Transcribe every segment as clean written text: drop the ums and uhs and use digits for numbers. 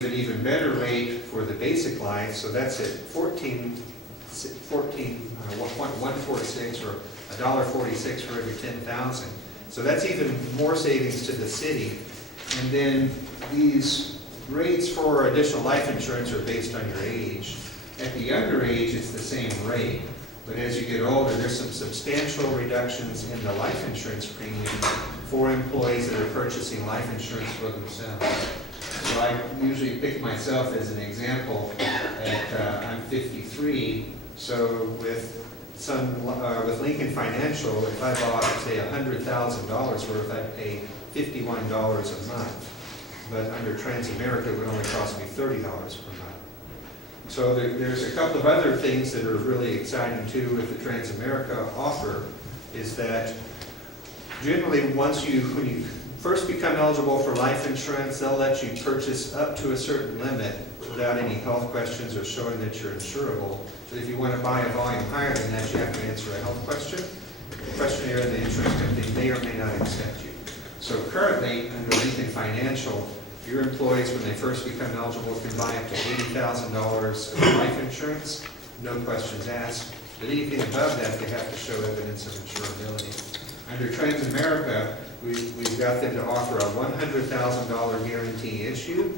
an even better rate for the basic life, so that's at 1.146 or $1.46 for every 10,000. So that's even more savings to the city. And then these rates for additional life insurance are based on your age. At the younger age, it's the same rate. But as you get older, there's some substantial reductions in the life insurance premium for employees that are purchasing life insurance for themselves. So I usually pick myself as an example. I'm 53, so with Lincoln Financial, if I bought, say, $100,000 worth, I'd pay $51 a month. But under Transamerica, it would only cost me $30 per month. So there's a couple of other things that are really exciting too with the Transamerica offer, is that generally when you first become eligible for life insurance, they'll let you purchase up to a certain limit without any health questions or showing that you're insurable. But if you want to buy a volume higher than that, you have to answer a health question. The questionnaire and the insurance company may or may not accept you. So currently, under Lincoln Financial, your employees, when they first become eligible, can buy up to $80,000 of life insurance, no questions asked. But anything above that, they have to show evidence of insurability. Under Transamerica, we've got them to offer a $100,000 guarantee issue,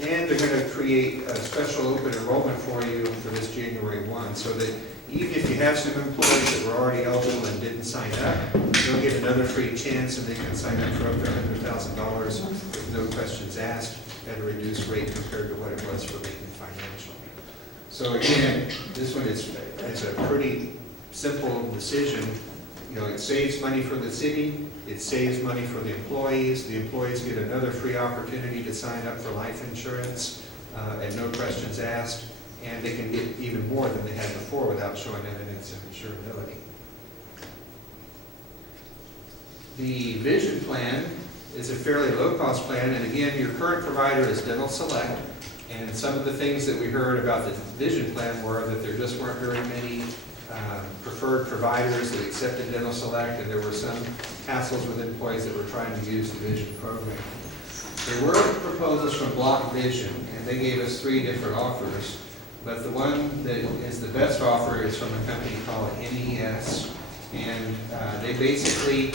and they're going to create a special open enrollment for you for this January 1, so that even if you have some employees that were already eligible and didn't sign up, they'll get another free chance and they can sign up for up to $100,000 with no questions asked at a reduced rate compared to what it was for Lincoln Financial. So again, this one it's a pretty simple decision. You know, it saves money for the city, it saves money for the employees get another free opportunity to sign up for life insurance at no questions asked, and they can get even more than they had before without showing evidence of insurability. The vision plan is a fairly low-cost plan, and again, your current provider is Dental Select, and some of the things that we heard about the vision plan were that there just weren't very many preferred providers that accepted Dental Select, and there were some hassles with employees that were trying to use the vision program. There were proposals from Block Vision, and they gave us 3 different offers, but the one that is the best offer is from a company called NES, and they basically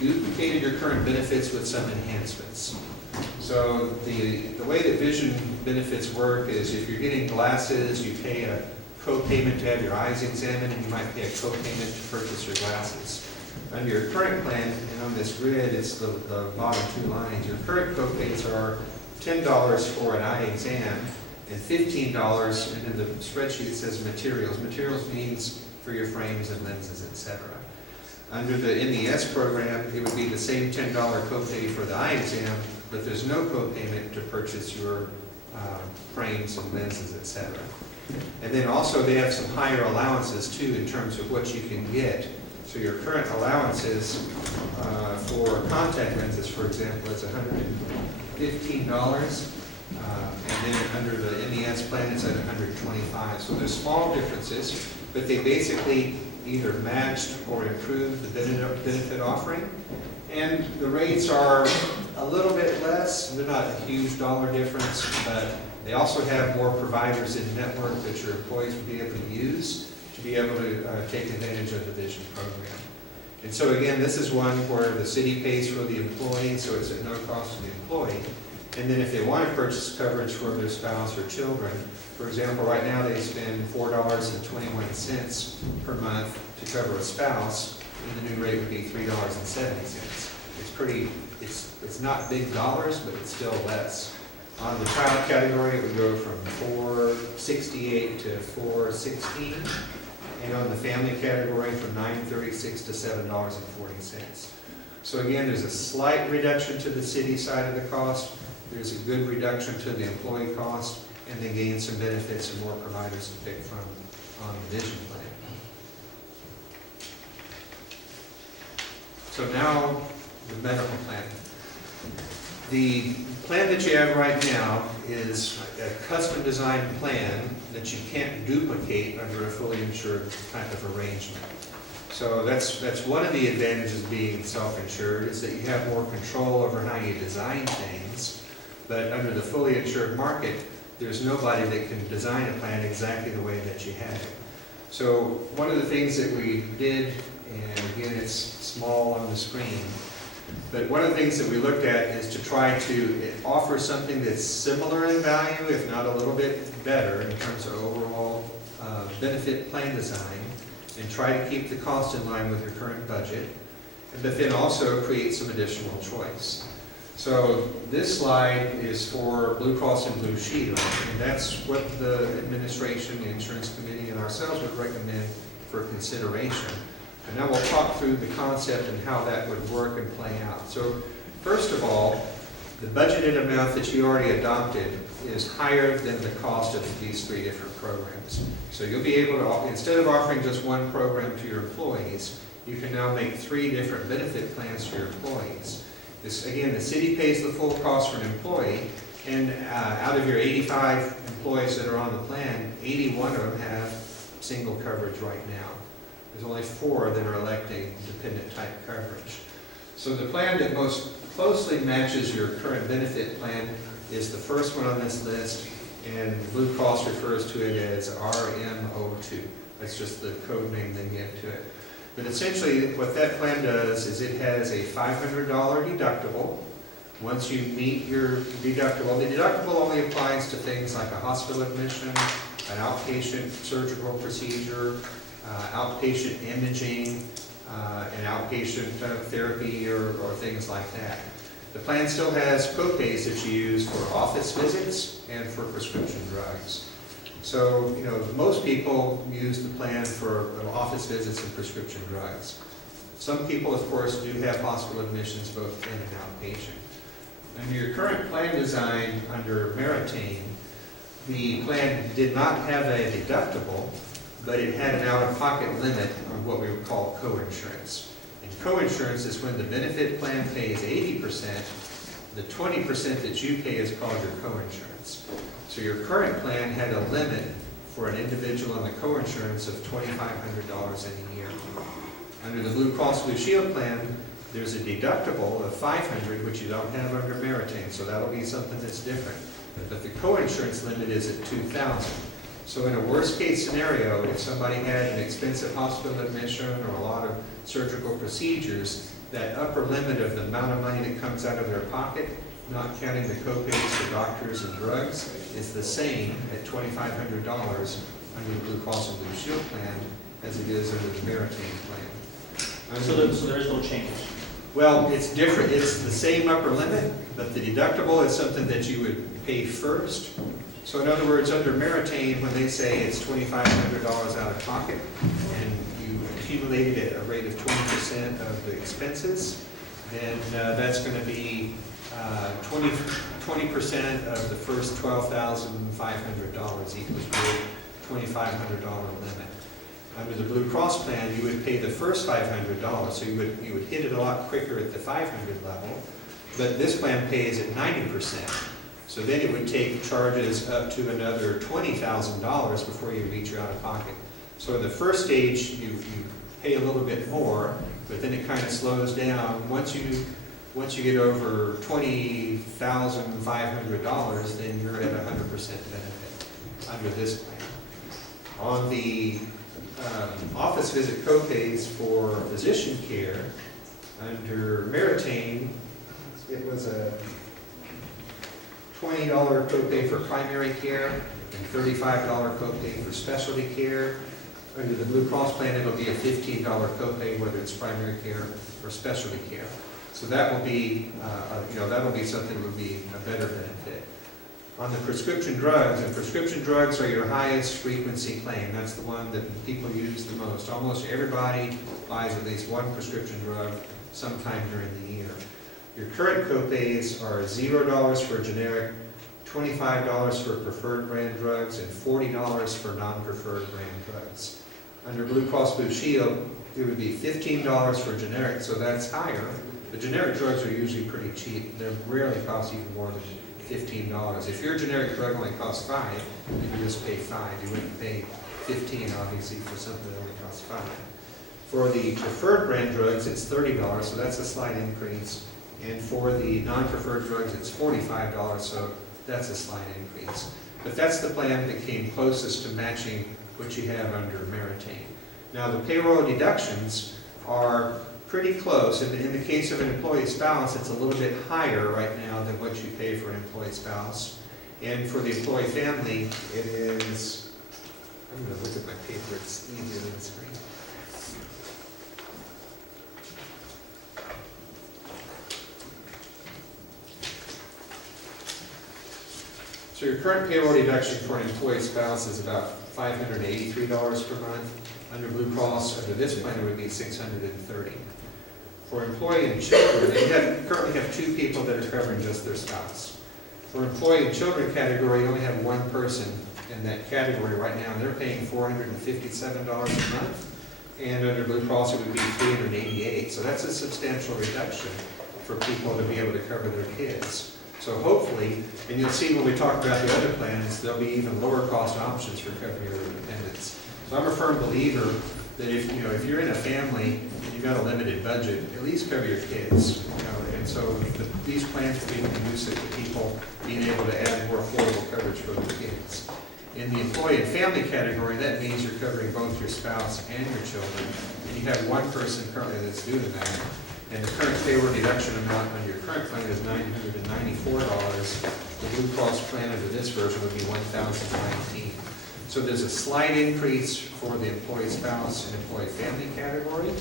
duplicated your current benefits with some enhancements. So the way that vision benefits work is if you're getting glasses, you pay a co-payment to have your eyes examined, and you might pay a co-payment to purchase your glasses. Under your current plan, and on this grid, it's the bottom 2 lines, your current co-pays are $10 for an eye exam and $15, and in the spreadsheet it says materials. Materials means for your frames and lenses, etc. Under the NES program, it would be the same $10 copay for the eye exam, but there's no copayment to purchase your frames and lenses, etc. And then also they have some higher allowances too in terms of what you can get. So your current allowances for contact lenses, for example, is $115. And then under the NES plan, it's at $125. So there's small differences, but they basically either matched or improved the benefit offering. And the rates are a little bit less. They're not a huge dollar difference, but they also have more providers in network that your employees will be able to use to be able to take advantage of the vision program. And so again, this is one where the city pays for the employee, so it's at no cost to the employee. And then if they want to purchase coverage for their spouse or children, for example, right now they spend $4.21 per month to cover a spouse, and the new rate would be $3.70. It's not big dollars, but it's still less. On the child category, it would go from $4.68 to $4.16, and on the family category, from $9.36 to $7.40. So again, there's a slight reduction to the city side of the cost. There's a good reduction to the employee cost, and they gain some benefits and more providers to pick from on the vision plan. So now, the medical plan. The plan that you have right now is a custom designed plan that you can't duplicate under a fully insured type of arrangement. So that's one of the advantages of being self-insured, is that you have more control over how you design things. But under the fully insured market, there's nobody that can design a plan exactly the way that you have it. So one of the things that we did, and again, it's small on the screen, but one of the things that we looked at is to try to offer something that's similar in value, if not a little bit better in terms of overall benefit plan design, and try to keep the cost in line with your current budget, but then also create some additional choice. So this slide is for Blue Cross and Blue Shield, and that's what the administration, the insurance committee, and ourselves would recommend for consideration. And now we'll talk through the concept and how that would work and play out. So first of all, the budgeted amount that you already adopted is higher than the cost of these three different programs. So you'll be able to, instead of offering just one program to your employees, you can now make 3 different benefit plans for your employees. This, again, the city pays the full cost for an employee, and out of your 85 employees that are on the plan, 81 of them have single coverage right now. There's only 4 that are electing dependent type coverage. So the plan that most closely matches your current benefit plan is the first one on this list, and Blue Cross refers to it as RMO2. That's just the code name they give to it. But essentially what that plan does is it has a $500 deductible. Once you meet your deductible, the deductible only applies to things like a hospital admission, an outpatient surgical procedure, outpatient imaging, and outpatient therapy or things like that. The plan still has copays that you use for office visits and for prescription drugs. So, you know, most people use the plan for office visits and prescription drugs. Some people, of course, do have hospital admissions both in and outpatient. Under your current plan design under Meritain, the plan did not have a deductible, but it had an out-of-pocket limit on what we would call coinsurance. And coinsurance is when the benefit plan pays 80%, the 20% that you pay is called your coinsurance. So your current plan had a limit for an individual on the coinsurance of $2,500 in a year. Under the Blue Cross Blue Shield plan, there's a deductible of $500, which you don't have under Meritain, so that'll be something that's different. But the coinsurance limit is at $2,000. So in a worst case scenario, if somebody had an expensive hospital admission or a lot of surgical procedures, that upper limit of the amount of money that comes out of their pocket, not counting the copays for doctors and drugs, is the same at $2,500 under the Blue Cross and Blue Shield plan as it is under the Meritain plan. So there is no change? Well, it's different. It's the same upper limit, but the deductible is something that you would pay first. So in other words, under Meritain, when they say it's $2,500 out of pocket, and you accumulated at a rate of 20% of the expenses, then that's going to be 20% of the first $12,500 equals your $2,500 limit. Under the Blue Cross plan, you would pay the first $500, so you would hit it a lot quicker at the 500 level, but this plan pays at 90%. So then it would take charges up to another $20,000 before you reach your out-of-pocket. So in the first stage, you pay a little bit more, but then it kind of slows down. Once you get over $20,500, then you're at 100% benefit under this plan. On the office visit copays for physician care, under Meritain, it was a $20 copay for primary care and $35 copay for specialty care. Under the Blue Cross plan, it'll be a $15 copay, whether it's primary care or specialty care. So that will be, that'll be something that would be a better benefit. On the prescription drugs, and prescription drugs are your highest frequency claim. That's the one that people use the most. Almost everybody buys at least one prescription drug sometime during the year. Your current copays are $0 for generic, $25 for preferred brand drugs, and $40 for non-preferred brand drugs. Under Blue Cross Blue Shield, it would be $15 for generic, so that's higher. The generic drugs are usually pretty cheap. They rarely cost even more than $15. If your generic drug only costs $5, you just pay $5. You wouldn't pay $15, obviously, for something that only costs $5. For the preferred brand drugs, it's $30, so that's a slight increase. And for the non-preferred drugs, it's $45, so that's a slight increase. But that's the plan that came closest to matching what you have under Meritain. Now, the payroll deductions are pretty close. In the case of an employee spouse, it's a little bit higher right now than what you pay for an employee spouse. And for the employee family, it is, I'm going to look at my paper, it's easier than the screen. So your current payroll deduction for an employee spouse is about $583 per month. Under Blue Cross, under this plan, it would be $630. For employee and children, they currently have 2 people that are covering just their spouse. For employee and children category, you only have 1 person in that category right now, and they're paying $457 a month. And under Blue Cross, it would be $388. So that's a substantial reduction for people to be able to cover their kids. So hopefully, and you'll see when we talk about the other plans, there'll be even lower cost options for covering your dependents. So I'm a firm believer that if you're in a family and you've got a limited budget, at least cover your kids. And so these plans will be conducive to people being able to add more affordable coverage for their kids. In the employee and family category, that means you're covering both your spouse and your children, and you have 1 person currently that's doing that. And the current payroll deduction amount on your current plan is $994. The Blue Cross plan under this version would be $1,019. So there's a slight increase for the employee spouse and employee family category,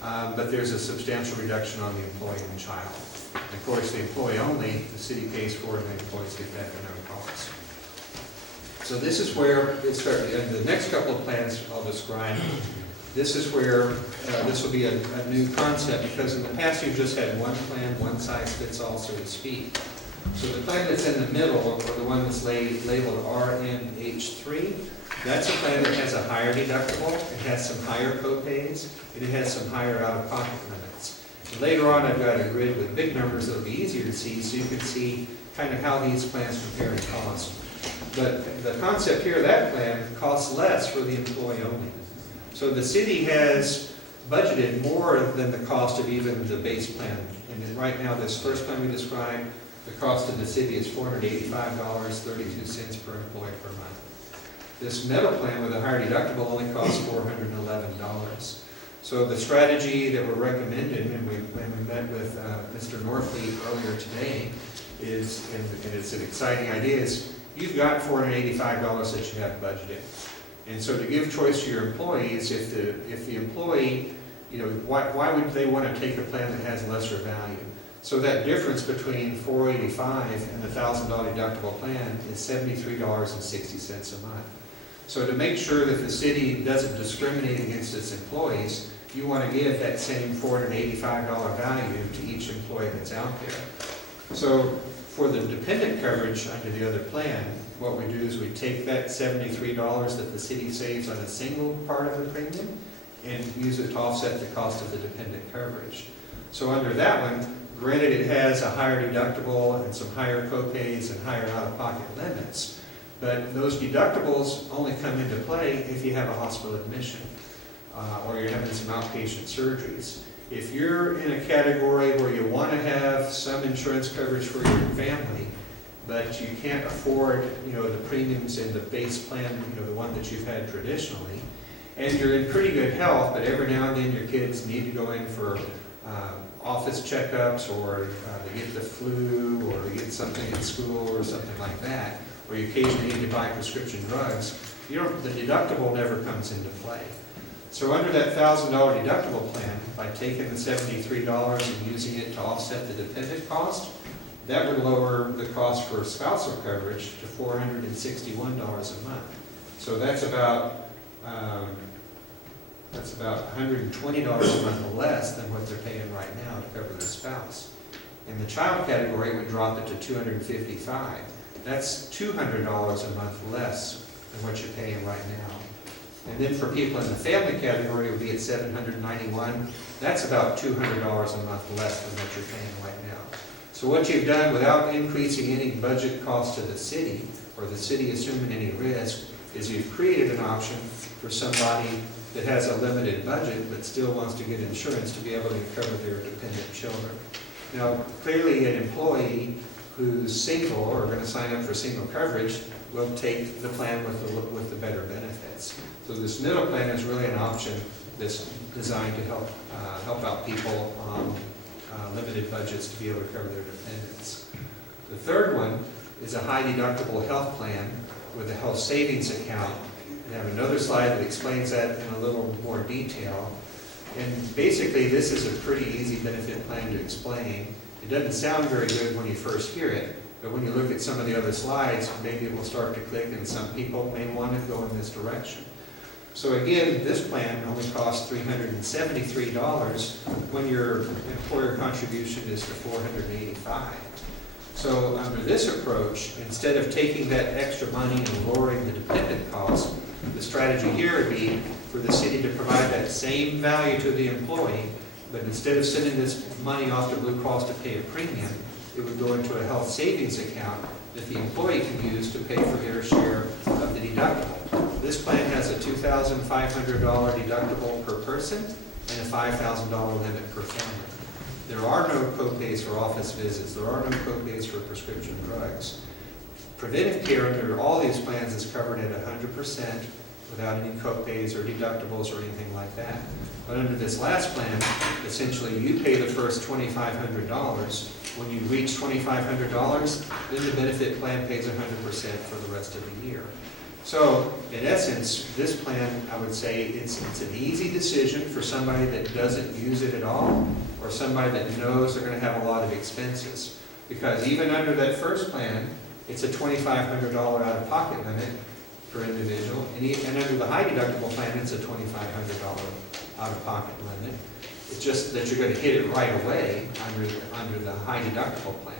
but there's a substantial reduction on the employee and child. And of course, the employee only, the city pays for, and the employees get that at no cost. So this is where it starts. And the next couple of plans I'll describe. This is where this will be a new concept, because in the past you've just had one plan, one size fits all, so to speak. So the plan that's in the middle, or the one that's labeled RMH3, that's a plan that has a higher deductible, it has some higher co-pays, and it has some higher out-of-pocket limits. And later on, I've got a grid with big numbers that'll be easier to see, so you can see kind of how these plans compare in cost. But the concept here, that plan costs less for the employee only. So the city has budgeted more than the cost of even the base plan. And then right now, this first plan we described, the cost of the city is $485.32 per employee per month. This metal plan with a higher deductible only costs $411. So the strategy that we're recommending, and when we met with Mr. Norfleet earlier today, is, and it's an exciting idea, is you've got $485 that you have budgeted. And so to give choice to your employees, if the employee, why would they want to take a plan that has lesser value? So that difference between $485 and the $1,000 deductible plan is $73.60 a month. So to make sure that the city doesn't discriminate against its employees, you want to give that same $485 value to each employee that's out there. So for the dependent coverage under the other plan, what we do is we take that $73 that the city saves on a single part of the premium and use it to offset the cost of the dependent coverage. So under that one, granted it has a higher deductible and some higher co-pays and higher out-of-pocket limits, but those deductibles only come into play if you have a hospital admission or you're having some outpatient surgeries. If you're in a category where you want to have some insurance coverage for your family, but you can't afford, the premiums in the base plan, the one that you've had traditionally, and you're in pretty good health, but every now and then your kids need to go in for office checkups, or they get the flu, or they get something at school, or something like that, or you occasionally need to buy prescription drugs, the deductible never comes into play. So under that $1,000 deductible plan, by taking the $73 and using it to offset the dependent cost, that would lower the cost for spousal coverage to $461 a month. So that's about $120 a month less than what they're paying right now to cover their spouse. In the child category, it would drop it to $255. That's $200 a month less than what you're paying right now. And then for people in the family category, it would be at $791. That's about $200 a month less than what you're paying right now. So what you've done without increasing any budget cost to the city, or the city assuming any risk, is you've created an option for somebody that has a limited budget but still wants to get insurance to be able to cover their dependent children. Now, clearly, an employee who's single or going to sign up for single coverage will take the plan with the better benefits. So this middle plan is really an option that's designed to help out people on limited budgets to be able to cover their dependents. The third one is a high deductible health plan with a health savings account. I have another slide that explains that in a little more detail. And basically, this is a pretty easy benefit plan to explain. It doesn't sound very good when you first hear it, but when you look at some of the other slides, maybe it will start to click, and some people may want to go in this direction. So again, this plan only costs $373 when your employer contribution is to $485. So under this approach, instead of taking that extra money and lowering the dependent cost, the strategy here would be for the city to provide that same value to the employee, but instead of sending this money off to Blue Cross to pay a premium, it would go into a health savings account that the employee can use to pay for their share of the deductible. This plan has a $2,500 deductible per person and a $5,000 limit per family. There are no co-pays for office visits. There are no co-pays for prescription drugs. Preventive care under all these plans is covered at 100% without any co-pays or deductibles or anything like that. But under this last plan, essentially you pay the first $2,500. When you reach $2,500, then the benefit plan pays 100% for the rest of the year. So in essence, this plan, I would say it's an easy decision for somebody that doesn't use it at all, or somebody that knows they're going to have a lot of expenses. Because even under that first plan, it's a $2,500 out-of-pocket limit per individual, and under the high deductible plan, it's a $2,500 out-of-pocket limit. It's just that you're going to hit it right away under the high deductible plan.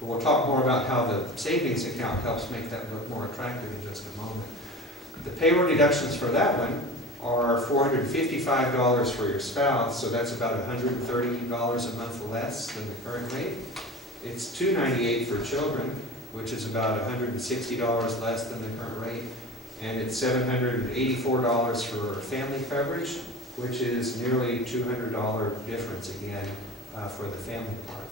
But we'll talk more about how the savings account helps make that look more attractive in just a moment. The payroll deductions for that one are $455 for your spouse, so that's about $130 a month less than the current rate. It's $298 for children, which is about $160 less than the current rate. And it's $784 for family coverage, which is nearly $200 difference again for the family part.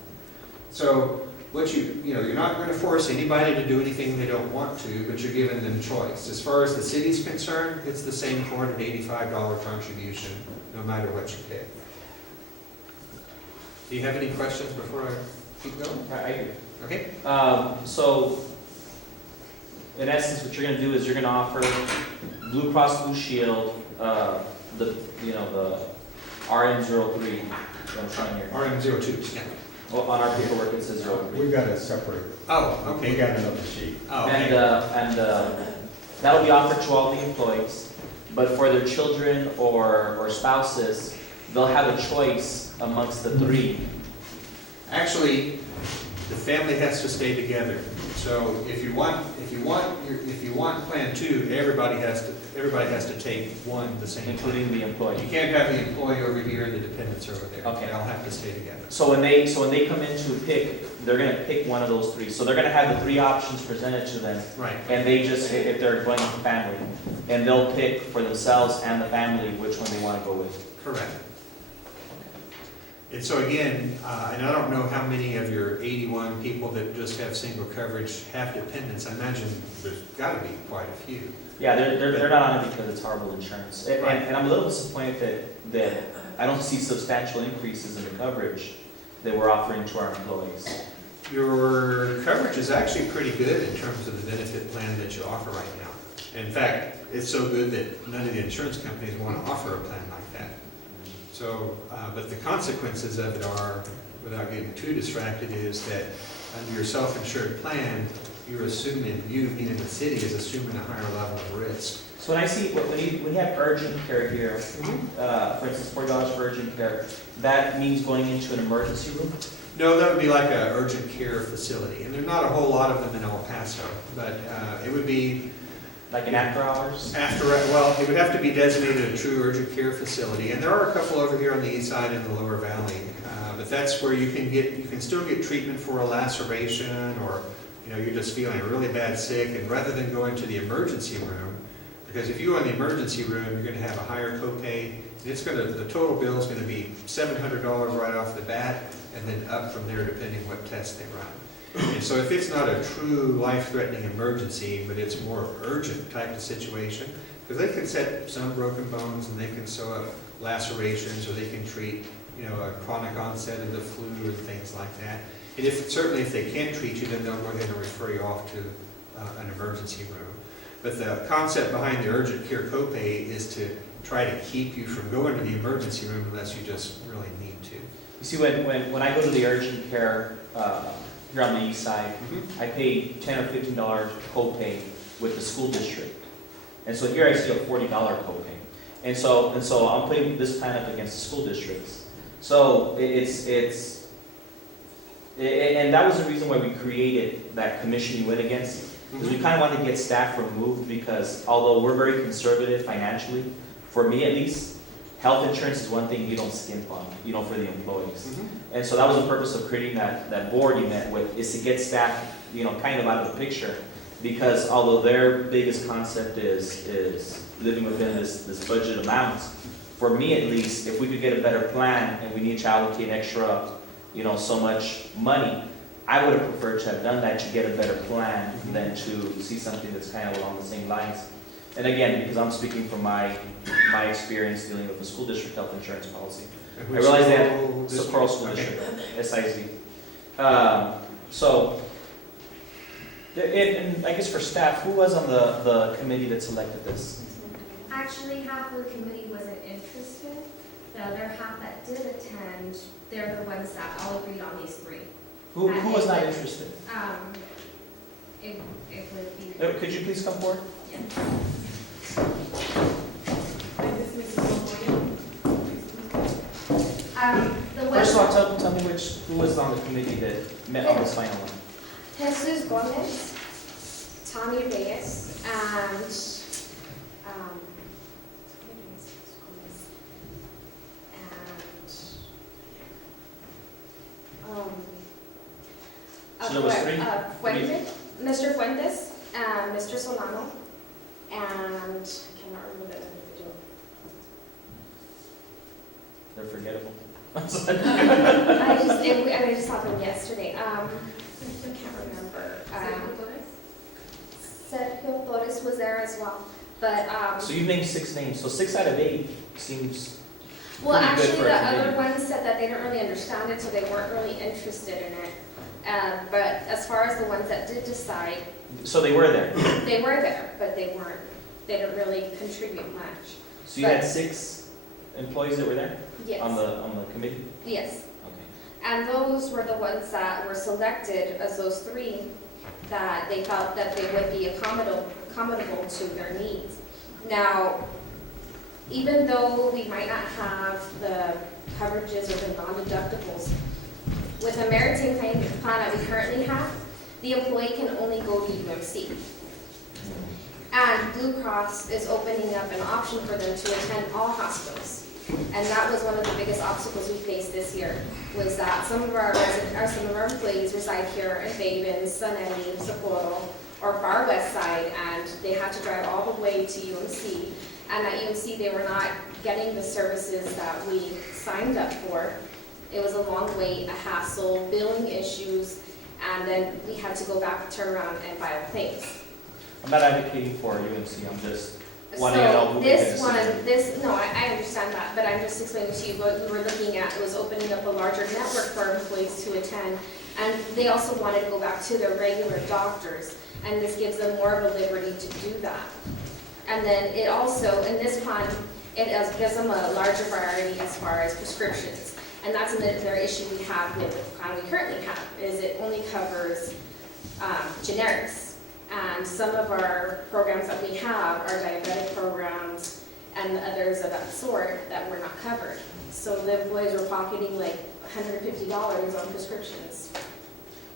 So you're not going to force anybody to do anything they don't want to, but you're giving them choice. As far as the city's concerned, it's the same $485 contribution, no matter what you pick. Do you have any questions before I keep going? I do. Okay. So, in essence, what you're going to do is you're going to offer Blue Cross Blue Shield, the RM03. I'm showing here. RM02. Yeah. Well, on our paperwork it says 03. We got it separate. Oh, okay. We got another sheet. Oh, okay. And that'll be offered to all the employees, but for their children or spouses, they'll have a choice amongst the three. Actually, the family has to stay together. So if you want Plan 2, everybody has to take one the same time. Including the employee. You can't have the employee over here and the dependents over there. Okay. They all have to stay together. So when they come in to pick, they're going to pick one of those three. So they're going to have the three options presented to them, Right. and they just, if they're going with the family, and they'll pick for themselves and the family which one they want to go with. Correct. And so again, and I don't know how many of your 81 people that just have single coverage have dependents. I imagine there's got to be quite a few. Yeah, they're not on it because it's horrible insurance. Right. And I'm a little disappointed that I don't see substantial increases in the coverage that we're offering to our employees. Your coverage is actually pretty good in terms of the benefit plan that you offer right now. In fact, it's so good that none of the insurance companies want to offer a plan like that. So, but the consequences of it are, without getting too distracted, is that under your self-insured plan, you're assuming, you meaning the city is assuming a higher level of risk. So when I see, when you have urgent care here, for instance, $40 for urgent care, that means going into an emergency room? No, that would be like an urgent care facility, and there's not a whole lot of them in El Paso, but it would be Like in after hours? well, it would have to be designated a true urgent care facility, and there are a couple over here on the east side in the lower valley, but that's where you can still get treatment for a laceration, or you're just feeling really bad sick, and rather than going to the emergency room, the Because if you go in the emergency room, you're gonna have a higher copay, and the total bill is gonna be $700 right off the bat, and then up from there depending what test they run. And so if it's not a true life-threatening emergency, but it's more urgent type of situation, because they can set some broken bones and they can sew up lacerations, or they can treat, a chronic onset of the flu and things like that. And certainly if they can't treat you, then they'll go ahead and refer you off to an emergency room. But the concept behind the urgent care copay is to try to keep you from going to the emergency room unless you just really need to. You see, when I go to the urgent care here on the east side, I pay $10 or $15 copay with the school district. And so here I see a $40 copay. And so I'm putting this plan up against the school districts. So and that was the reason why we created that commission you went against. Because we kind of want to get staff removed, because although we're very conservative financially, for me at least, health insurance is one thing you don't skimp on, for the employees. And so that was the purpose of creating that board you met with, is to get staff, kind of out of the picture. Because although their biggest concept is living within this budget amount, for me at least, if we could get a better plan and we need to allocate extra, so much money, I would have preferred to have done that to get a better plan than to see something that's kind of along the same lines. And again, because I'm speaking from my experience dealing with the school district health insurance policy. I realize that Socorro School District, SISD. And I guess for staff, who was on the committee that selected this? Actually, half of the committee wasn't interested. The other half that did attend, they're the ones that all agreed on these three. Who was not interested? It would be. Could you please come forward? Yeah. The First one, of all, tell me who was on the committee that met on this final one. Jesus Gomez, Tommy Reyes, and So there was three? Mr. Fuentes, Mr. Solano, and I cannot remember the individual. They're forgettable. I just saw them yesterday. I can't remember. Sergio Torres was there as well, but So you named 6 names, so 6 out of 8 seems well, pretty good actually, for a the committee. other ones said that they didn't really understand it, so they weren't really interested in it. But as far as the ones that did decide, So they were there. they were there, but they didn't really contribute much. So you had 6 employees that were there Yes. on the committee? Yes. Okay. And those were the ones that were selected as those 3 that they felt that they would be accommodable to their needs. Now, even though we might not have the coverages or the non-deductibles, with the Meriting plan that we currently have, the employee can only go to UMC. And Blue Cross is opening up an option for them to attend all hospitals. And that was one of the biggest obstacles we faced this year, was that some of our employees reside here in Faven, Sunny, Socorro, or Far West Side, and they had to drive all the way to UMC. And at UMC, they were not getting the services that we signed up for. It was a long wait, a hassle, billing issues, and then we had to go back, turn around, and file claims. I'm not advocating for UNC, I'm just wanting to know who made the decision. I understand that, but I'm just explaining to you what we were looking at was opening up a larger network for our employees to attend. And they also wanted to go back to their regular doctors, and this gives them more of a liberty to do that. And then it also, in this plan, gives them a larger variety as far as prescriptions. And that's another issue we have with the plan we currently have, is it only covers generics. And some of our programs that we have are diabetic programs and others of that sort that were not covered. So the employees were pocketing like $150 on prescriptions.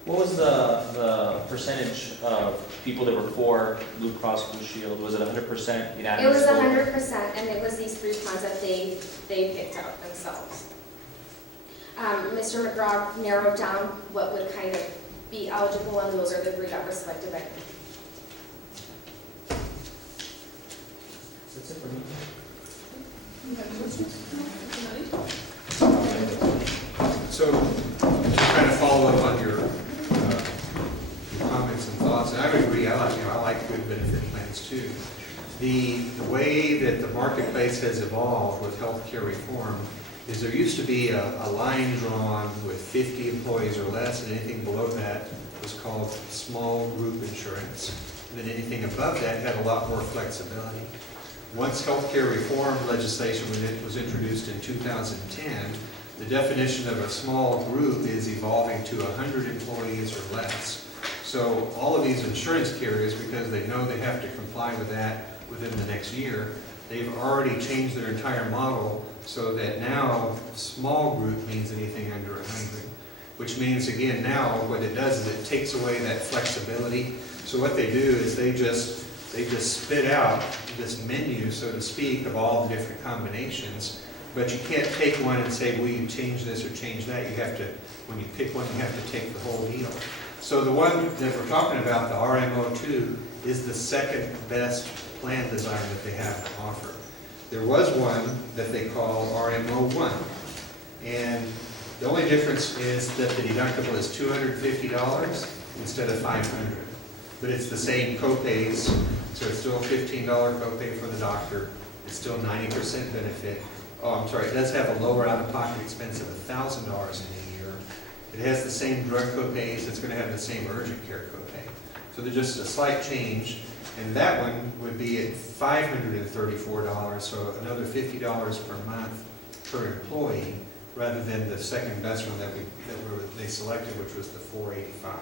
What was the percentage of people that were for Blue Cross Blue Shield? Was it 100% unanimous? It was vote? 100%, and it was these 3 plans that they picked out themselves. Mr. McGraw narrowed down what would kind of be eligible, and those are the 3 that were selected by him. That's it for me. So, to kind of follow up on your comments and thoughts, and I would agree, I like good benefit plans too. The way that the marketplace has evolved with healthcare reform is there used to be a line drawn with 50 employees or less, and anything below that was called small group insurance. And then anything above that had a lot more flexibility. Once healthcare reform legislation was introduced in 2010, the definition of a small group is evolving to 100 employees or less. So all of these insurance carriers, because they know they have to comply with that within the next year, they've already changed their entire model so that now small group means anything under 100. Which means, again, now what it does is it takes away that flexibility. So what they do is they just spit out this menu, so to speak, of all the different combinations. But you can't take one and say, will you change this or change that? You have to, when you pick one, you have to take the whole deal. So the one that we're talking about, the RMO2, is the second best plan design that they have to offer. There was one that they call RMO1. And the only difference is that the deductible is $250 instead of $500. But it's the same co-pays, so it's still a $15 copay for the doctor. It's still 90% benefit. Oh, I'm sorry, it does have a lower out-of-pocket expense of $1,000 in a year. It has the same drug copays. It's going to have the same urgent care copay. So there's just a slight change. And that one would be at $534, so another $50 per month per employee, rather than the second best one that they selected, which was the $485.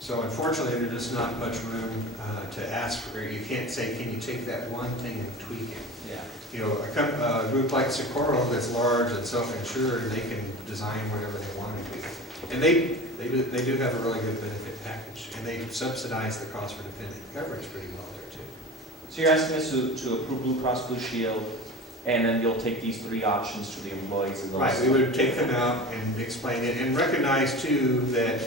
So unfortunately, there's just not much room to ask for. You can't say, can you take that one thing and tweak it? Yeah. You know, a group like Socorro that's large and self-insured, they can design whatever they want to do. And they do have a really good benefit package, and they subsidize the cost for dependent coverage pretty well there too. So you're asking us to approve Blue Cross Blue Shield, and then you'll take these three options to the employees and those. Right, we would take them out and explain it, and recognize too that,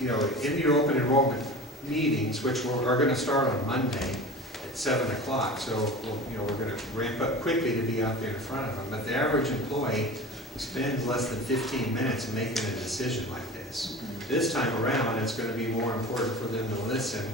you know, in your open enrollment meetings, which are going to start on Monday at 7 o'clock, so we're going to ramp up quickly to be out there in front of them. But the average employee spends less than 15 minutes making a decision like this. This time around, it's going to be more important for them to listen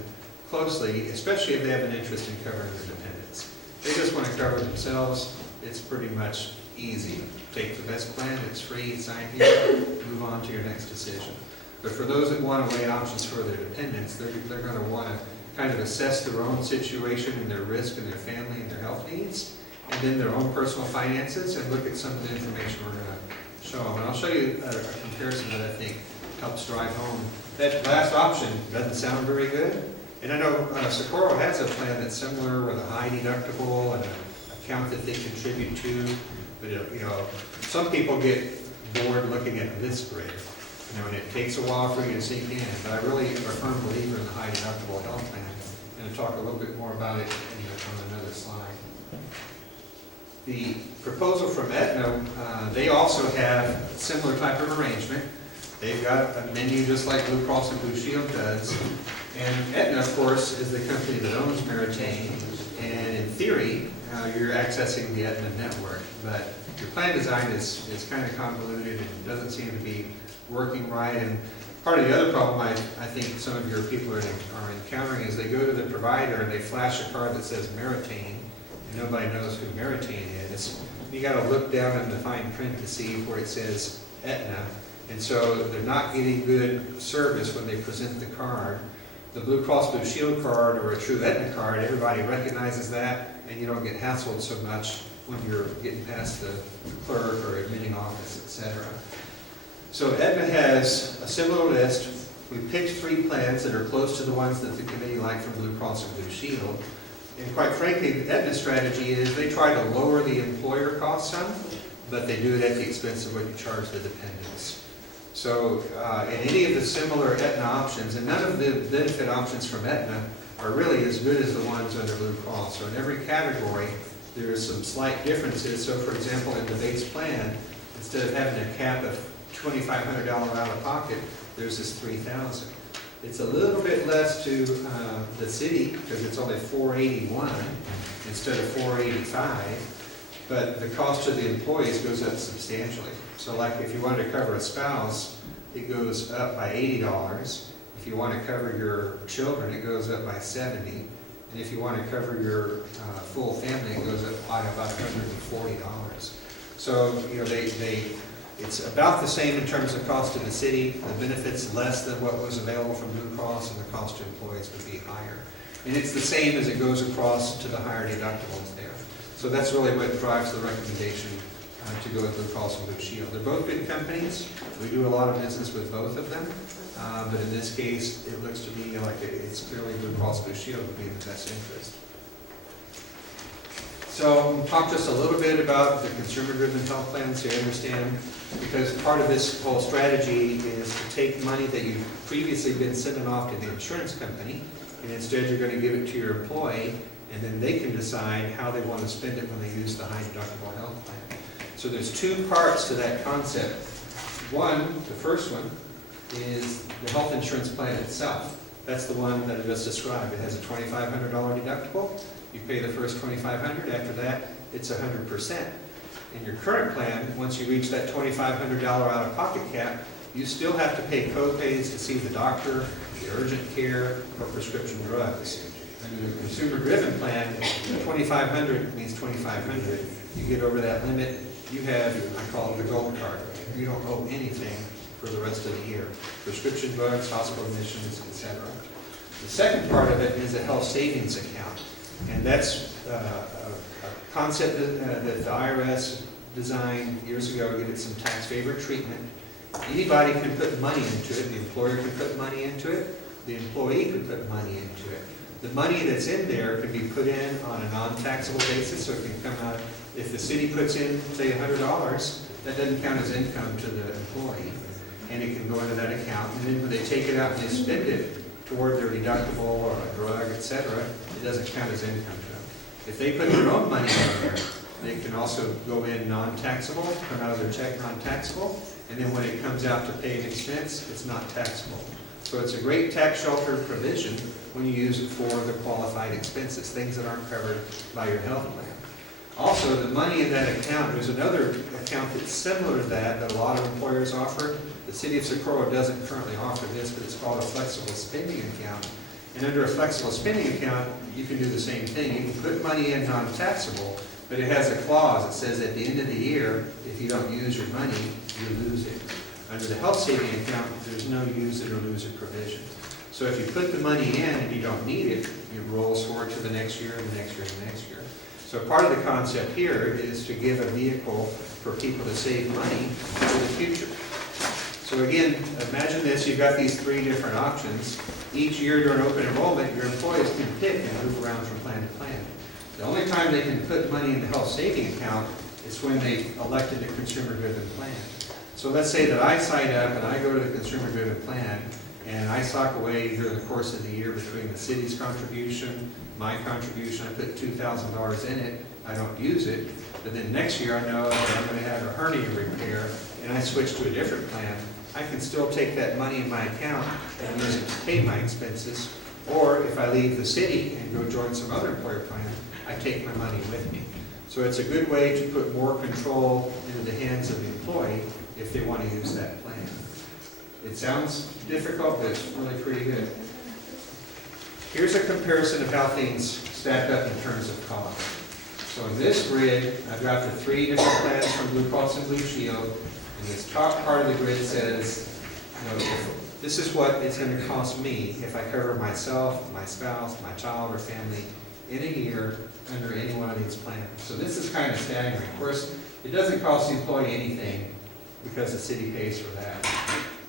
closely, especially if they have an interest in covering their dependents. If they just want to cover themselves, it's pretty much easy. Take the best plan, it's free, sign here, move on to your next decision. But for those that want to weigh options for their dependents, they're going to want to kind of assess their own situation and their risk and their family and their health needs, and then their own personal finances, and look at some of the information we're going to show them. And I'll show you a comparison that I think helps drive home. That last option doesn't sound very good. And I know Socorro has a plan that's similar with a high deductible and an account that they contribute to. But some people get bored looking at this grid. And it takes a while for you to sink in. But I really am a firm believer in the high deductible health plan. I'm going to talk a little bit more about it on another slide. The proposal from Aetna, they also have a similar type of arrangement. They've got a menu just like Blue Cross and Blue Shield does. And Aetna, of course, is the company that owns Meritain. And in theory, you're accessing the Aetna network. But your plan design is kind of convoluted and doesn't seem to be working right. And part of the other problem I think some of your people are encountering is they go to the provider and they flash a card that says Meritain, and nobody knows who Meritain is. You got to look down in the fine print to see where it says Aetna. And so they're not getting good service when they present the card. The Blue Cross Blue Shield card or a true Aetna card, everybody recognizes that, and you don't get hassled so much when you're getting past the clerk or admitting office, etc. So Aetna has a similar list. We picked 3 plans that are close to the ones that the committee liked from Blue Cross and Blue Shield. And quite frankly, the Aetna strategy is they try to lower the employer cost some, but they do it at the expense of what you charge the dependents. So in any of the similar Aetna options, and none of the benefit options from Aetna are really as good as the ones under Blue Cross. So in every category, there are some slight differences. So for example, in the base plan, instead of having a cap of $2,500 out of pocket, there's this $3,000. It's a little bit less to the city, because it's only $481 instead of $485, but the cost to the employees goes up substantially. So like if you wanted to cover a spouse, it goes up by $80. If you want to cover your children, it goes up by $70. And if you want to cover your full family, it goes up by about $140. So, you know, it's about the same in terms of cost to the city. The benefit's less than what was available from Blue Cross, and the cost to employees would be higher. And it's the same as it goes across to the higher deductibles there. So that's really what drives the recommendation to go with Blue Cross and Blue Shield. They're both good companies. We do a lot of business with both of them. But in this case, it looks to me like it's clearly Blue Cross Blue Shield would be in the best interest. So we'll talk just a little bit about the consumer-driven health plan so you understand, because part of this whole strategy is to take money that you've previously been sending off to the insurance company, and instead you're going to give it to your employee, and then they can decide how they want to spend it when they use the high deductible health plan. So there's two parts to that concept. One, the first one, is the health insurance plan itself. That's the one that I just described. It has a $2,500 deductible. You pay the first $2,500. After that, it's 100%. In your current plan, once you reach that $2,500 out-of-pocket cap, you still have to pay co-pays to see the doctor, the urgent care, or prescription drugs. Under the consumer-driven plan, $2,500 means $2,500. You get over that limit, you have, I call it the gold card. You don't owe anything for the rest of the year. Prescription drugs, hospital admissions, etc. The second part of it is a health savings account. And that's a concept that the IRS designed years ago to give it some tax favor treatment. Anybody can put money into it. The employer can put money into it. The employee can put money into it. The money that's in there can be put in on a non-taxable basis, so it can come out. If the city puts in, say, $100, that doesn't count as income to the employee, and it can go into that account. And then when they take it out and they spend it toward their deductible or a drug, etc., it doesn't count as income to them. If they put their own money in there, they can also go in non-taxable, come out of their check non-taxable, and then when it comes out to pay an expense, it's not taxable. So it's a great tax shelter provision when you use it for the qualified expenses, things that aren't covered by your health plan. Also, the money in that account, there's another account that's similar to that a lot of employers offer. The city of Socorro doesn't currently offer this, but it's called a flexible spending account. And under a flexible spending account, you can do the same thing. You can put money in non-taxable, but it has a clause that says at the end of the year, if you don't use your money, you lose it. Under the health saving account, there's no use it or lose it provision. So if you put the money in and you don't need it, it rolls forward to the next year and the next year and the next year. So part of the concept here is to give a vehicle for people to save money for the future. So again, imagine this, you've got these three different options. Each year during open enrollment, your employees can pick and move around from plan to plan. The only time they can put money in the health saving account is when they elected a consumer-driven plan. So let's say that I sign up and I go to the consumer-driven plan, and I sock away during the course of the year between the city's contribution, my contribution, I put $2,000 in it, I don't use it, but then next year I know that I'm going to have a hernia repair, and I switch to a different plan. I can still take that money in my account and use it to pay my expenses, or if I leave the city and go join some other employer plan, I take my money with me. So it's a good way to put more control into the hands of the employee if they want to use that plan. It sounds difficult, but it's really pretty good. Here's a comparison of how things stack up in terms of cost. So in this grid, I've got the three different plans from Blue Cross and Blue Shield, and this top part of the grid says, you know, this is what it's going to cost me if I cover myself, my spouse, my child, or family in a year under any one of these plans. So this is kind of staggering. Of course, it doesn't cost the employee anything because the city pays for that.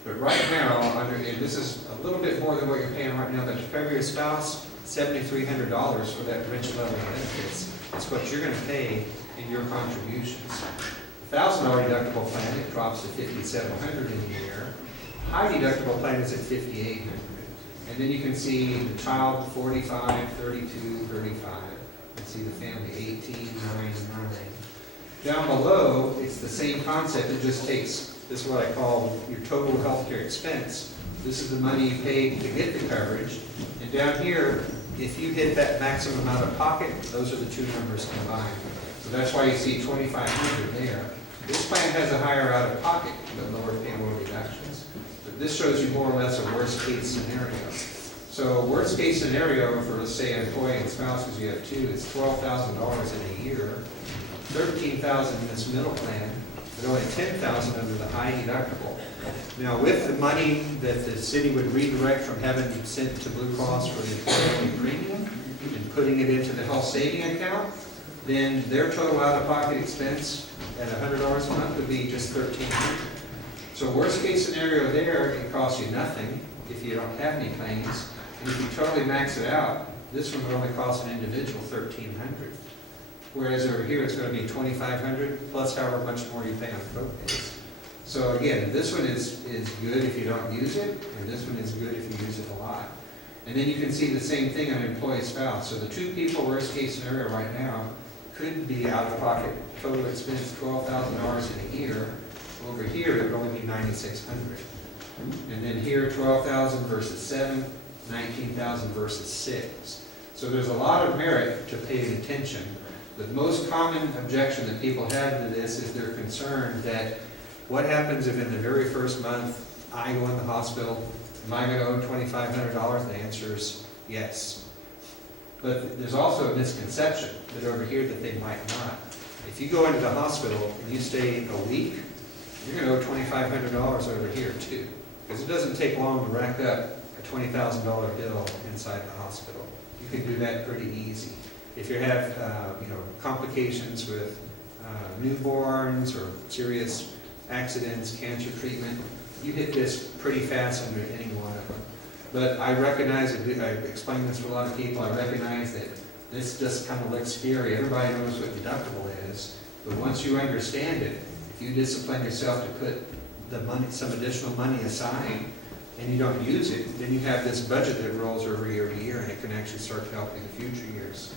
But right now, and this is a little bit more than what you're paying right now, but to cover your spouse, $7,300 for that rich level of benefits. That's what you're going to pay in your contributions. $1,000 deductible plan, it drops to $5,700 in a year. High deductible plan is at $5,800. And then you can see the child, 45, 32, 35. You can see the family, 18, 9, 9. Down below, it's the same concept. It just takes, this is what I call your total healthcare expense, This is the money you paid to get the coverage. And down here, if you hit that maximum out of pocket, those are the two numbers combined. So that's why you see 2,500 there. This plan has a higher out of pocket, but lower payroll deductions. But this shows you more or less a worst case scenario. So worst case scenario for, let's say, employee and spouse, because you have two, is $12,000 in a year, $13,000 in this middle plan, but only $10,000 under the high deductible. Now, with the money that the city would redirect from having sent to Blue Cross for the employee premium and putting it into the health saving account, then their total out-of-pocket expense at $100 a month would be just $1,300. So worst case scenario there, it costs you nothing if you don't have any claims. And if you totally max it out, this one would only cost an individual $1,300. Whereas over here, it's going to be $2,500 plus however much more you pay on co-pays. So again, this one is good if you don't use it, and this one is good if you use it a lot. And then you can see the same thing on employee spouse. So the two people, worst case scenario right now, could be out of pocket, total expense $12,000 in a year. Over here, it would only be $9,600. And then here, 12,000 versus 7, 19,000 versus 6. So there's a lot of merit to paying attention. The most common objection that people have to this is they're concerned that what happens if in the very first month I go in the hospital, am I going to owe $2,500? The answer is yes. But there's also a misconception that over here that they might not. If you go into the hospital and you stay a week, you're going to owe $2,500 over here too. Because it doesn't take long to rack up a $20,000 bill inside the hospital. You can do that pretty easy. If you have complications with newborns or serious accidents, cancer treatment, you hit this pretty fast under any one of them. But I recognize, I've explained this to a lot of people, I recognize that this just kind of looks scary. Everybody knows what deductible is, but once you understand it, if you discipline yourself to put the money, some additional money aside, and you don't use it, then you have this budget that rolls over year to year, and it can actually start to help in the future years.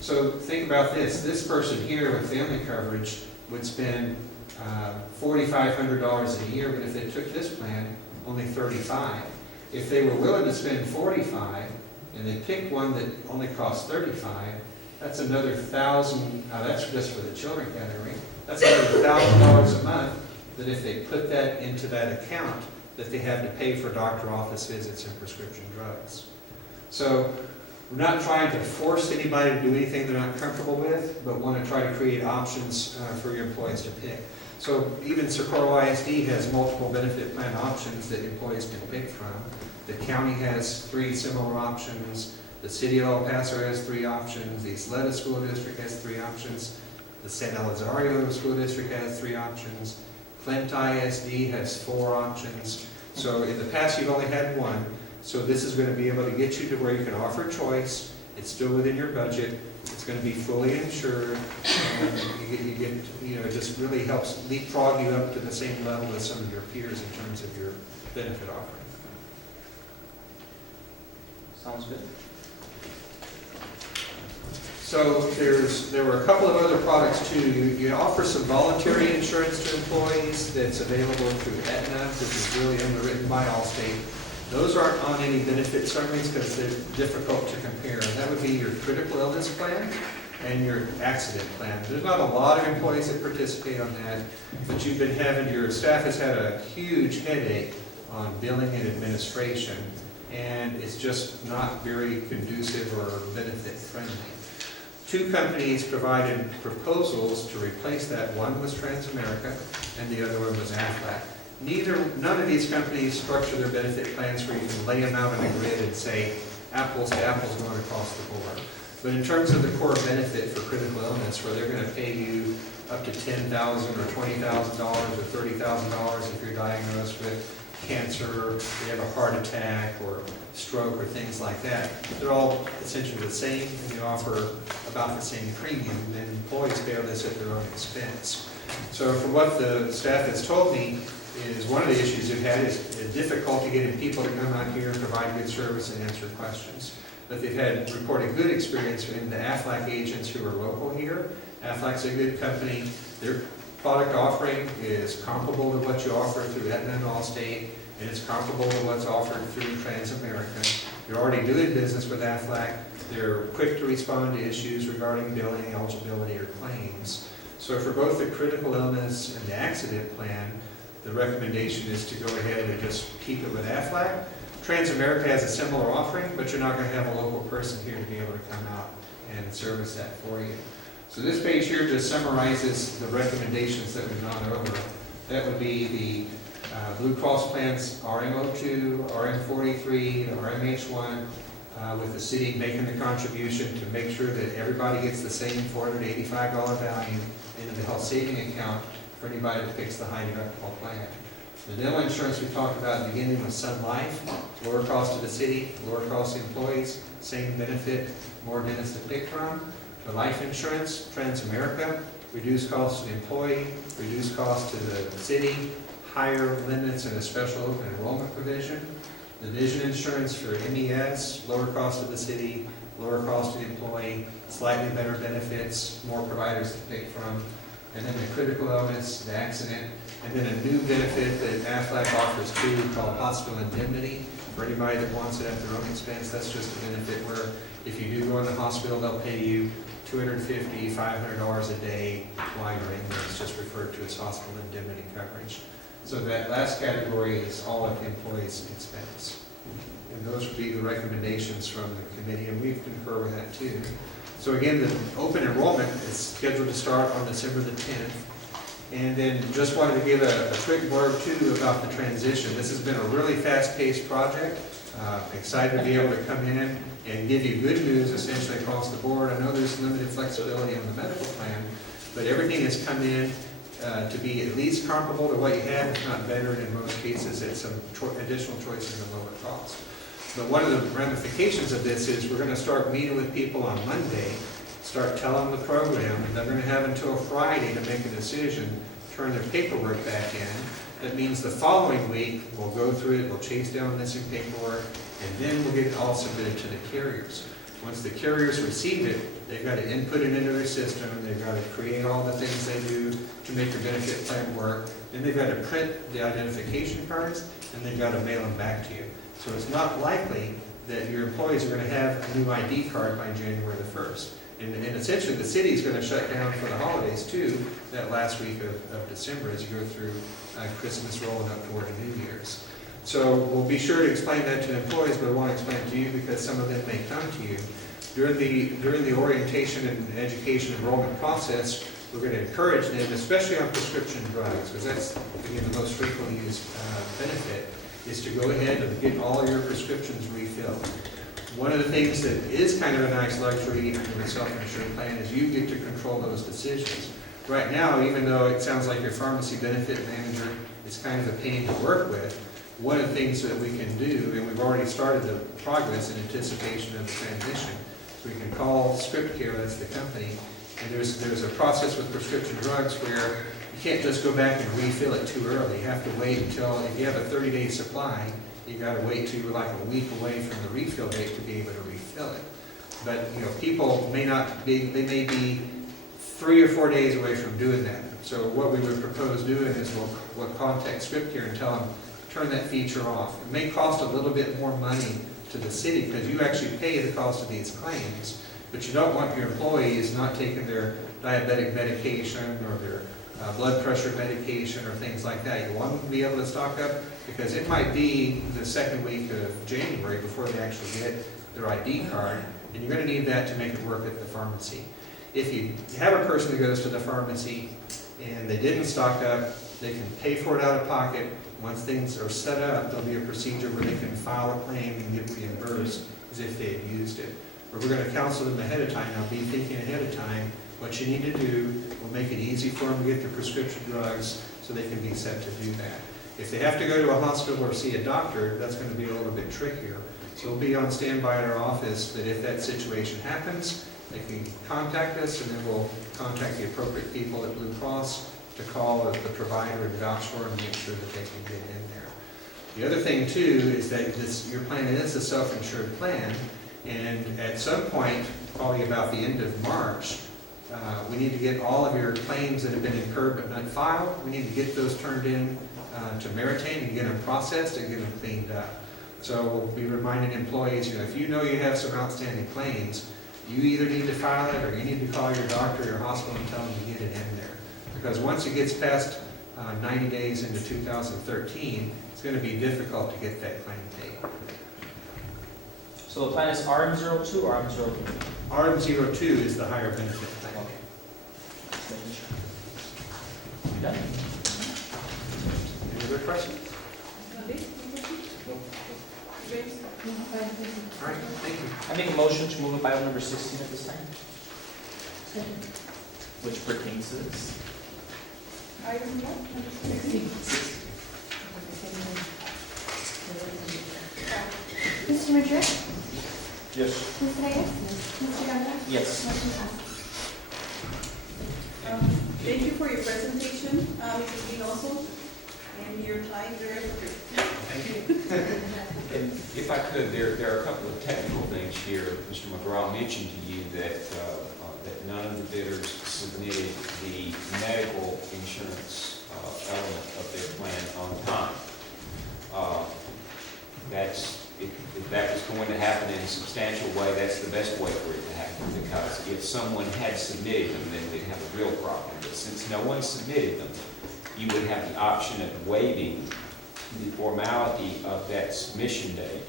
So think about this. This person here with family coverage would spend $4,500 a year, but if they took this plan, only $35,000. If they were willing to spend $45,000 and they picked one that only costs $35,000, that's another $1,000. That's just for the children category. That's another $1,000 a month that if they put that into that account, that they have to pay for doctor office visits and prescription drugs. So we're not trying to force anybody to do anything they're not comfortable with, but want to try to create options for your employees to pick. So even Socorro ISD has multiple benefit plan options that employees can pick from. The county has 3 similar options. The city of El Paso has 3 options. The Isleta School District has 3 options. The San Elizario School District has 3 options. Clint ISD has 4 options. So in the past, you've only had 1. So this is going to be able to get you to where you can offer choice. It's still within your budget. It's going to be fully insured. And it just really helps leapfrog you up to the same level as some of your peers in terms of your benefit offering. Sounds good. So there were a couple of other products too. You offer some voluntary insurance to employees that's available through Aetna, which is really underwritten by Allstate. Those aren't on any benefit summaries because they're difficult to compare. That would be your critical illness plan and your accident plan. There's not a lot of employees that participate on that, but your staff has had a huge headache on billing and administration, and it's just not very conducive or benefit friendly. 2 companies provided proposals to replace that. One was Transamerica and the other one was Aflac. None of these companies structure their benefit plans where you can lay them out on a grid and say apples to apples going across the board. But in terms of the core benefit for critical illness, where they're going to pay you up to $10,000 or $20,000 or $30,000 if you're diagnosed with cancer, you have a heart attack or stroke or things like that, they're all essentially the same and they offer about the same premium, and employees pay all this at their own expense. So from what the staff has told me, is one of the issues they've had is difficulty getting people to come out here and provide good service and answer questions. But they've had reported good experience in the Aflac agents who are local here. Aflac's a good company. Their product offering is comparable to what you offer through Aetna and Allstate, and it's comparable to what's offered through Transamerica. You're already doing business with Aflac. They're quick to respond to issues regarding billing, eligibility, or claims. So for both the critical illness and the accident plan, the recommendation is to go ahead and just keep it with Aflac. Transamerica has a similar offering, but you're not going to have a local person here to be able to come out and service that for you. So this page here just summarizes the recommendations that we've gone over. That would be the Blue Cross plans RM02, RM43, RMH1, with the city making the contribution to make sure that everybody gets the same $485 value into the health saving account for anybody that picks the high deductible plan. The dental insurance we talked about at the beginning was Sun Life, lower cost to the city, lower cost to employees, same benefit, more dentists to pick from. The life insurance, Transamerica, reduced cost to the employee, reduced cost to the city, higher limits and a special open enrollment provision. The vision insurance for MES, lower cost to the city, lower cost to the employee, slightly better benefits, more providers to pick from. And then the critical illness, the accident, and then a new benefit that Aflac offers too called hospital indemnity. For anybody that wants it at their own expense, that's just a benefit where if you do go in the hospital, they'll pay you $250, $500 a day while you're in there. It's just referred to as hospital indemnity coverage. So that last category is all at the employee's expense. And those would be the recommendations from the committee, and we concur with that too. So again, the open enrollment is scheduled to start on December the 10th. And then just wanted to give a quick blurb too about the transition. This has been a really fast-paced project. Excited to be able to come in and give you good news essentially across the board. I know there's limited flexibility on the medical plan, but everything has come in to be at least comparable to what you had, if not better, and in most cases at some additional choices and lower cost. But one of the ramifications of this is we're going to start meeting with people on Monday, start telling them the program, and they're going to have until Friday to make a decision, turn their paperwork back in. That means the following week, we'll go through it, we'll chase down missing paperwork, and then we'll get it all submitted to the carriers. Once the carriers receive it, they've got to input it into their system, they've got to create all the things they do to make their benefit plan work, then they've got to print the identification cards, and they've got to mail them back to you. So it's not likely that your employees are going to have a new ID card by January the 1st. And essentially, the city is going to shut down for the holidays too, that last week of December as you go through Christmas rolling up toward New Year's. So we'll be sure to explain that to employees, but I want to explain it to you because some of them may come to you. During the orientation and education enrollment process, we're going to encourage them, especially on prescription drugs, because that's, again, the most frequently used benefit, is to go ahead and get all your prescriptions refilled. One of the things that is kind of a nice luxury in a self-insured plan is you get to control those decisions. Right now, even though it sounds like your pharmacy benefit manager is kind of a pain to work with, one of the things that we can do, and we've already started the progress in anticipation of the transition, so we can call ScriptCare, that's the company, and there's a process with prescription drugs where you can't just go back and refill it too early. You have to wait until, if you have a 30-day supply, you got to wait till you're like a week away from the refill date to be able to refill it. But people may not be, they may be 3 or 4 days away from doing that. So what we would propose doing is we'll contact ScriptCare and tell them, turn that feature off. It may cost a little bit more money to the city because you actually pay the cost of these claims, but you don't want your employees not taking their diabetic medication or their blood pressure medication or things like that. You want them to be able to stock up because it might be the second week of January before they actually get their ID card, and you're going to need that to make it work at the pharmacy. If you have a person that goes to the pharmacy and they didn't stock up, they can pay for it out of pocket. Once things are set up, there'll be a procedure where they can file a claim and get reimbursed as if they had used it. But we're going to counsel them ahead of time. Now, be thinking ahead of time what you need to do. We'll make it easy for them to get their prescription drugs so they can be set to do that. If they have to go to a hospital or see a doctor, that's going to be a little bit trickier. So we'll be on standby at our office that if that situation happens, they can contact us, and then we'll contact the appropriate people at Blue Cross to call the provider and vouch for them and make sure that they can get in there. The other thing too is that your plan is a self-insured plan, and at some point, probably about the end of March, we need to get all of your claims that have been incurred but not filed. We need to get those turned in to Meritain and get them processed and get them cleaned up. So we'll be reminding employees, if you know you have some outstanding claims, you either need to file it or you need to call your doctor or your hospital and tell them to get it in there. Because once it gets past 90 days into 2013, it's going to be difficult to get that claim paid. So the plan is RM02 or RM03? RM02 is the higher benefit plan. Okay. Just making sure. You done? Any other questions? All right, thank you. I make a motion to move up item number 16 at this time, which pertains to this. Item what? Number 16. Mr. Madrid? Yes. Ms. Reyes? Mr. Ganga? Yes. Motion passes. Thank you for your presentation, Mrs. Reynoso, and your time very good. Thank you. And if I could, there are a couple of technical things here. Mr. McGraw mentioned to you that none of the bidders submitted the medical insurance element of their plan on time. If that was going to happen in a substantial way, that's the best way for it to happen, because if someone had submitted them, then we'd have a real problem. But since no one submitted them, you would have the option of waiving the formality of that submission date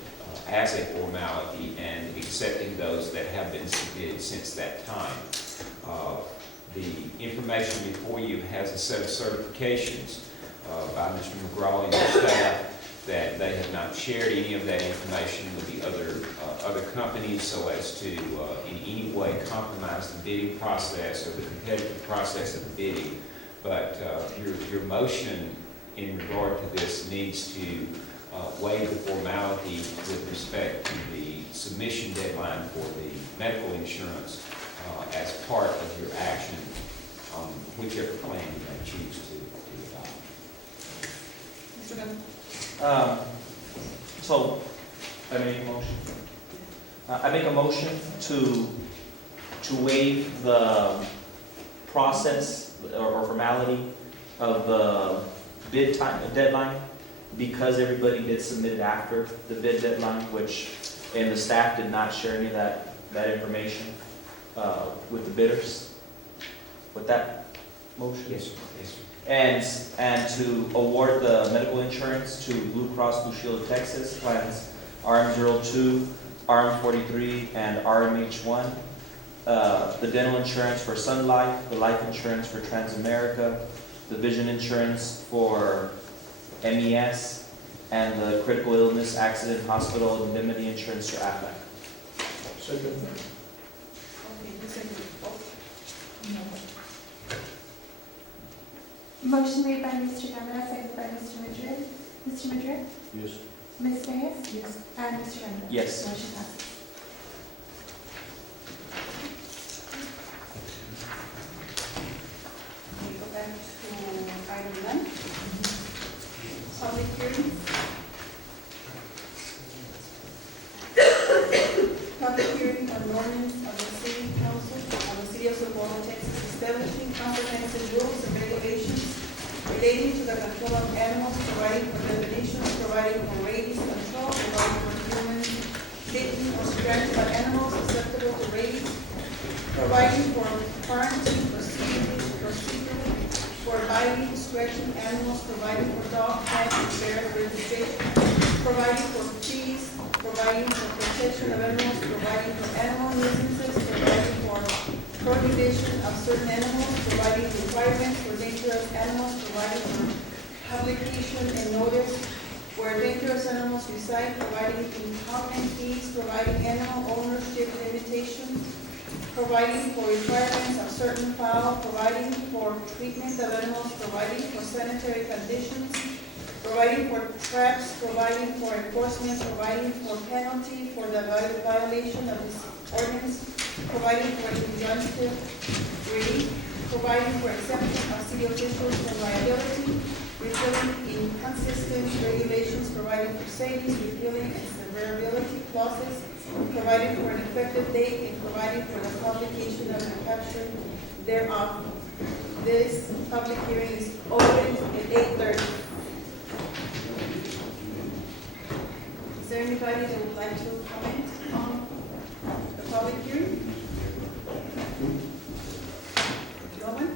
as a formality and accepting those that have been submitted since that time. The information before you has a set of certifications by Mr. McGraw and your staff that they have not shared any of that information with the other companies so as to in any way compromise the bidding process or the competitive process of the bidding. But your motion in regard to this needs to waive the formality with respect to the submission deadline for the medical insurance as part of your action on whichever plan you may choose to adopt. Mr. Ganga. So, I make a motion. I make a motion to waive the process or formality of the bid time, deadline, because everybody did submit it after the bid deadline, and the staff did not share any of that information with the bidders. With that motion? Yes, sir. Yes, sir. And to award the medical insurance to Blue Cross Blue Shield of Texas, plans RM02, RM43, and RMH1. The dental insurance for Sun Life, the life insurance for Transamerica, the vision insurance for MES, and the critical illness, accident, hospital indemnity insurance for Aflac. Okay, the second. Motion made by Mr. Ganga, seconded by Mr. Madrid. Mr. Madrid? Yes. Ms. Reyes? Yes. And Mr. Ganga? Yes. Motion passes. We go back to item 9. Public hearings. Public hearing on ordinance of the City Council of the City of Socorro, Texas, establishing comprehensive rules and regulations relating to the control of animals, providing for definitions, providing for rabies control, providing for human bitten or scratched by animals susceptible to rabies, providing for quarantine procedures, for biting, scratching animals, providing for dog, cat, and bear registration, providing for fees, providing for protection of animals, providing for animal nuisances, providing for prohibition of certain animals, providing requirements for dangerous animals, providing for publication and notice where dangerous animals reside, providing impoundment fees, providing animal ownership limitations, providing for requirements of certain fowl, providing for treatment of animals, providing for sanitary conditions, providing for traps, providing for enforcement, providing for penalty for the violation of this ordinance, providing for injunctive relief, providing for exemption of city officials from liability, repealing inconsistent regulations, providing for savings, repealing and severability clauses, providing for an effective date, and providing for the publication of the caption thereof. This public hearing is open at 8:30. Is there anybody that would like to comment on the public hearing? Gentlemen?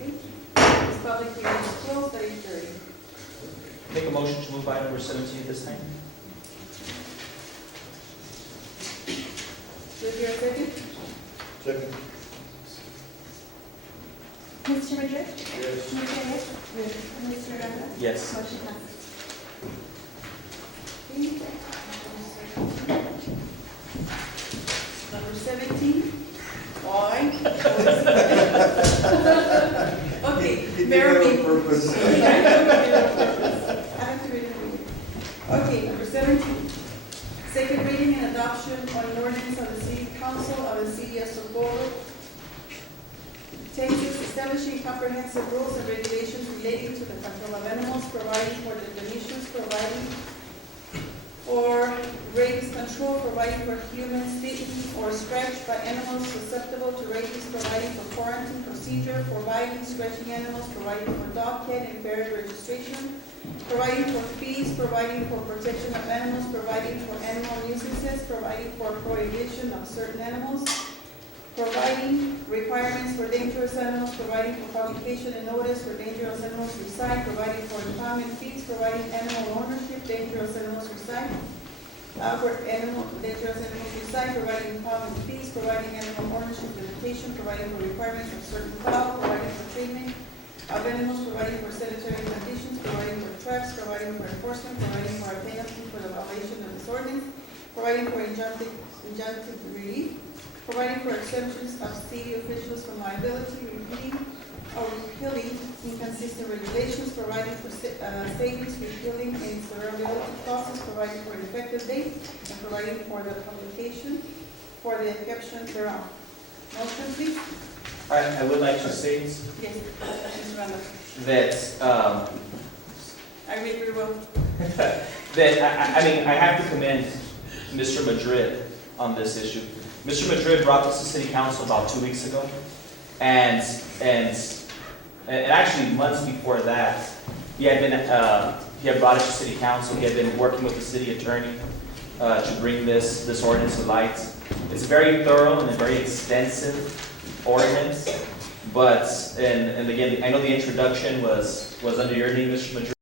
Okay. This public hearing is closed at 8:30. Make a motion to move item number 17 at this time? Do you hear a second? Second. Mr. Madrid? Yes. Ms. Reyes? Yes. Mr. Rivera? Yes. Motion passes. Number 17. Why? Okay, Mayor Meeting. Purpose. I have to read it over. Okay, number 17. Second reading and adoption on an ordinance of the City Council of the City of Socorro, Texas, establishing comprehensive rules and regulations relating to the control of animals, providing for the definitions, providing for rabies control, providing for humans bitten or scratched by animals susceptible to rabies, providing for quarantine procedure, providing scratching animals, providing for dog, cat, and ferret registration, providing for fees, providing for protection of animals, providing for animal nuisances, providing for prohibition of certain animals, providing requirements for dangerous animals, providing for publication and notice for dangerous animals reside, providing for impoundment fees, providing animal ownership, dangerous animals reside, for dangerous animals reside, providing impoundment fees, providing animal ownership limitation, providing for requirements of certain fowl, providing for treatment of animals, providing for sanitary conditions, providing for traps, providing for enforcement, providing for a penalty for the violation of this ordinance, providing for injunctive relief, providing for exemptions of city officials from liability, repealing or repealing inconsistent regulations, providing for savings, repealing and severability clauses, providing for an effective date, and providing for the publication for the exception thereof. Motion, please? I would like to state Yes, Ms. Randall. that, I read very well. I mean, I have to commend Mr. Madrid on this issue. Mr. Madrid brought this to City Council about 2 weeks ago, and actually months before that, he had brought it to City Council. He had been working with the city attorney to bring this ordinance to light. It's a very thorough and a very extensive ordinance, but and again, I know the introduction was under your name, Mr. Madrid.